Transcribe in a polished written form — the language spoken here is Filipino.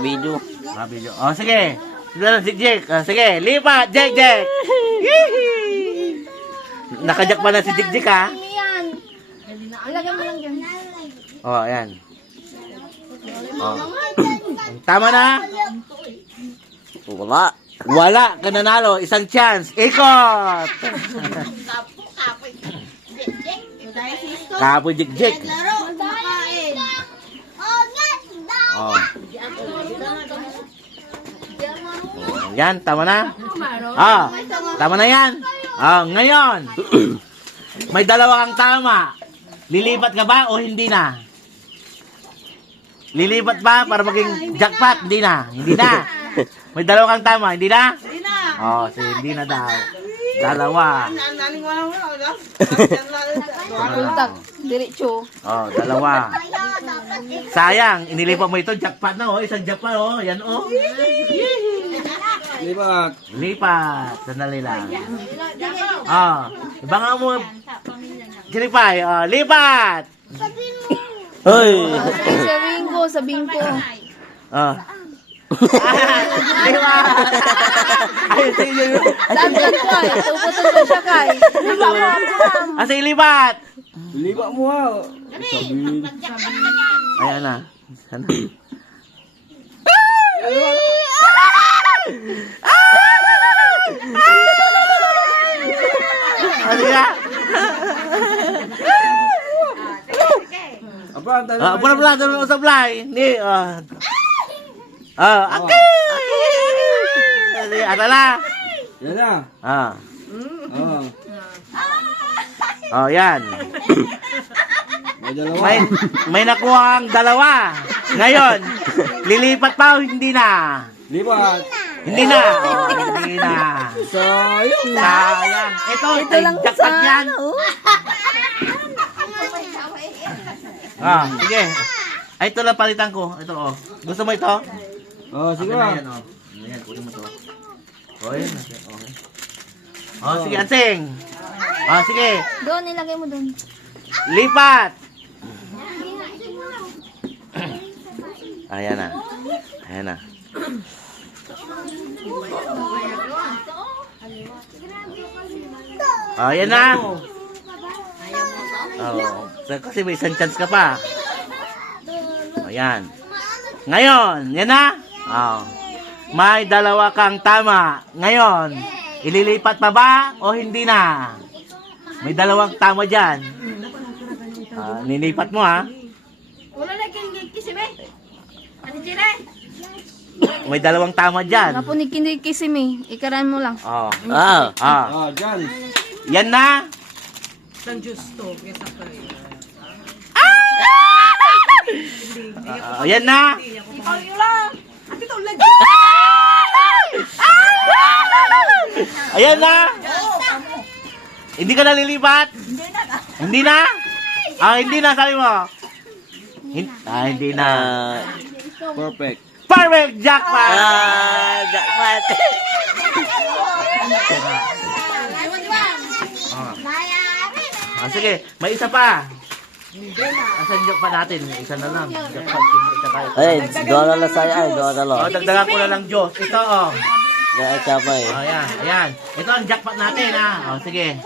video. Video. Oh, sige. Si Jake. Sige, lipat, Jake. Yee! Nakajak pa na si Jake, ha? Ilagay mo lang dyan. Oh, ayan. Oh. Tama na? Wala. Wala ka nanalo. Isang chance. Ikot! Kapoy Jake. Oh. Yan, tama na? Ah, tama na yan. Ah, ngayon. May dalawa kang tama. Lilipat ka ba o hindi na? Lilipat ba para maging jackpot? Hindi na. Hindi na. May dalawa kang tama, hindi na? Hindi na. Oh, hindi na daw. Dalawa. Kultak. Diretso. Oh, dalawa. Sayang, inilipat mo ito, jackpot na oh. Isang jackpot oh. Yan oh. Lipat. Lipat. Sandali lang. Oh, ibangan mo. Sinipay, oh, lipat. Hoy. Sabihin ko. Oh. Lipat. Ay, sige. Sabihin ko ay. Tuputol siya kay. Asa ilipat? Lipat mo ha. Sabi. Ayan na. Sana. Ano na? Apa ang tanong? Pula-pula, tulong sa fly. Ni, okay. Ano na? Yan na. Oh. Oh, yan. May dalawa. May nakuha ang dalawa. Ngayon, lilipat pa o hindi na? Lipat. Hindi na. Oh, hindi na. Sayang. Sayang. Ito lang jackpot yan. Sige. Ay, ito lang palitan ko. Ito, oh. Gusto mo ito? Oh, sige Okay ba? na yan, oh. Ayan, kunin mo to. Oh, yan. Okay. Oh, sige, Ansing. Oh, sige. Doon, ilagay mo doon. Lipat. Ayan na. Ayan na. Oh, ayan na. Oh, kasi may isang chance ka pa. Ayan. Ngayon, yan na. Oh. May dalawa kang tama. Ngayon, ililipat pa ba o hindi na? May dalawang tama dyan. Nilipat mo ha. Wala na kisim eh. Ano dyan eh? May dalawang tama dyan. Napunig kisim eh. Ikaran mo lang. Oh. Dyan. Yan na. Yan na. Ayan na. Hindi ka nalilipat? Hindi na. Hindi na sabi mo. Hindi na. Perfect. Perfect jackpot. Jackpot. Sige, may isa pa. Asan jackpot natin? Isa na lang. Jackpot. Ay, dua na saya ay, dua na Oh, dagdagan ko na lang Diyos. Ito oh. Gaya ka pa eh. Ayan, ayan. Ito ang jackpot natin ha. Oh, sige.